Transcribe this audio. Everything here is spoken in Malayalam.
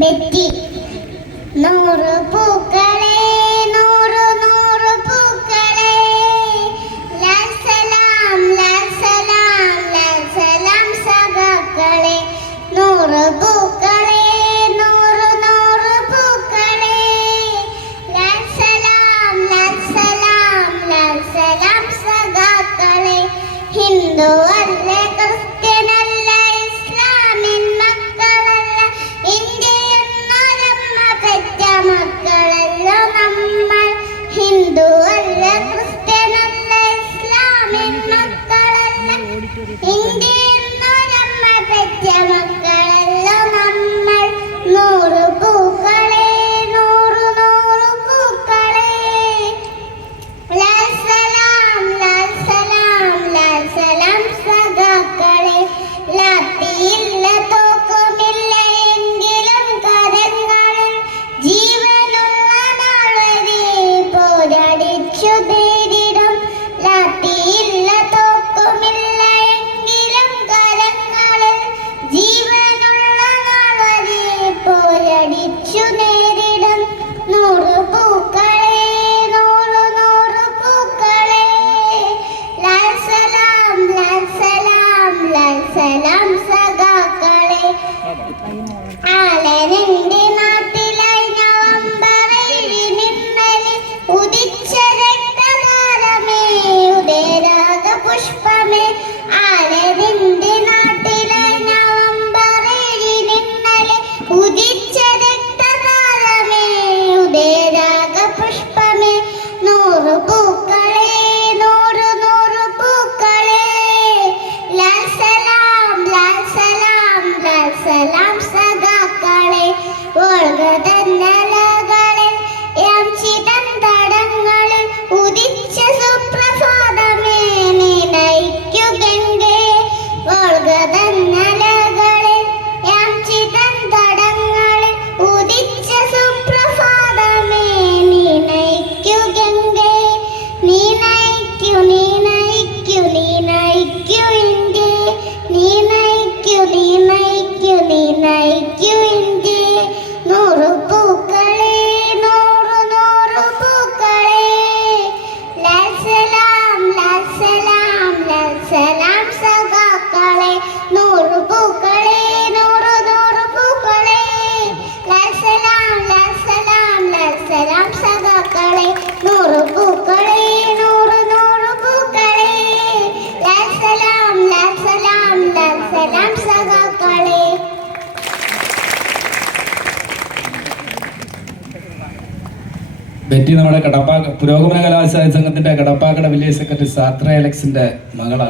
ബെറ്റി നൂറ് പൂക്കളെ നൂറ് നൂറ് പൂക്കളെ. ലസലാം ലസലാം ലസലാം സഖാക്കളെ. നൂറ് പൂക്കളെ നൂറ് നൂറ് പൂക്കളെ. ലസലാം ലസലാം ലസലാം സഖാക്കളെ. ഹിന്ദു Hindi! 哎呀，我儿 സലാം സദാക്കളെ ഓർഗ തന്നെ സലാം സഖാക്കളെ നൂറ് പൂക്കളെ നൂറ് നൂറ് പൂക്കളെ. സലാം സലാം സലാം സഖാക്കളെ. ബെറ്റി നമ്മുടെ കടപ്പാക്ക പുരോഗമന കലാശാല സംഘത്തിന്റെ കടപ്പാക്കട വില്ലേജ് സെക്രട്ടറി സാത്ര അലക്സിന്റെ മകളാണ്.